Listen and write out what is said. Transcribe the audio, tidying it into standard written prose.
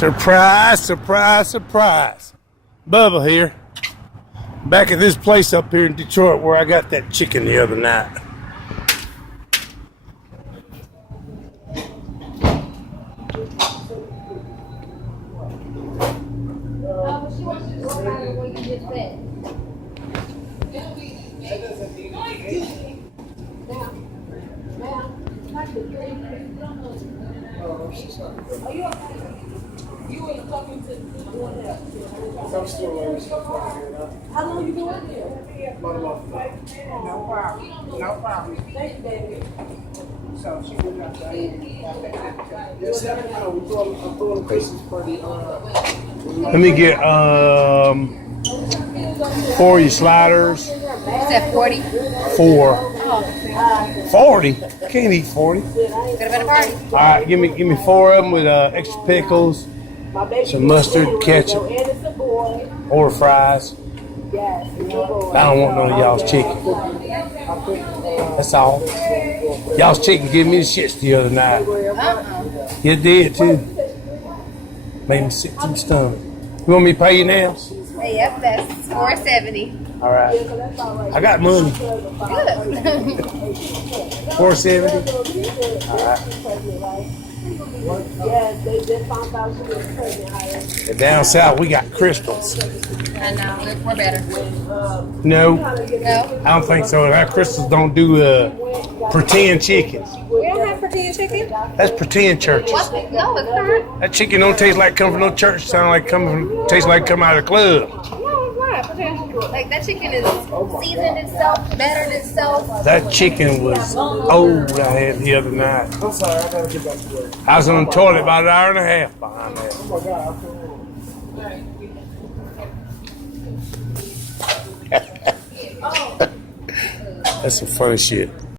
Surprise, surprise, surprise. Bubba here. Back at this place up here in Detroit where I got that chicken the other night. She wants you to go around where you just fed. Are you okay? You were talking to one else. I'm still learning. How long you been working here? No problem. No problem. Thank you, baby. So she went out there. Yes, I'm throwing Christmas party. Let me get 40 sliders. You said 40? 4. 40? Can't eat 40. Could have been a party. All right, give me 4 of them with extra pickles, some mustard, ketchup, or fries. I don't want none of y'all's chicken. That's all. Y'all's chicken gave me the shits the other night. It did too. Made me sick to the stomach. You want me to pay you now? Yep, that's $4.70. All right. I got money. Good. $4.70. All right. Yes, they just found out she was pregnant. And down south we got crystals. I know. We're better. No, No? I don't think so. Our crystals don't do pretend chickens. We don't have pretend chicken? That's pretend churches. What? No, it's not. That chicken don't taste like coming from no church. Sound like tastes like coming out of the club. No, it's not. Pretend chicken. Like, that chicken is seasoned itself, bettered itself. That chicken was old I had the other night. I'm sorry, I gotta get back to work. I was on the toilet about an hour and a half behind that. Oh my God, I feel wrong. That's some funny shit.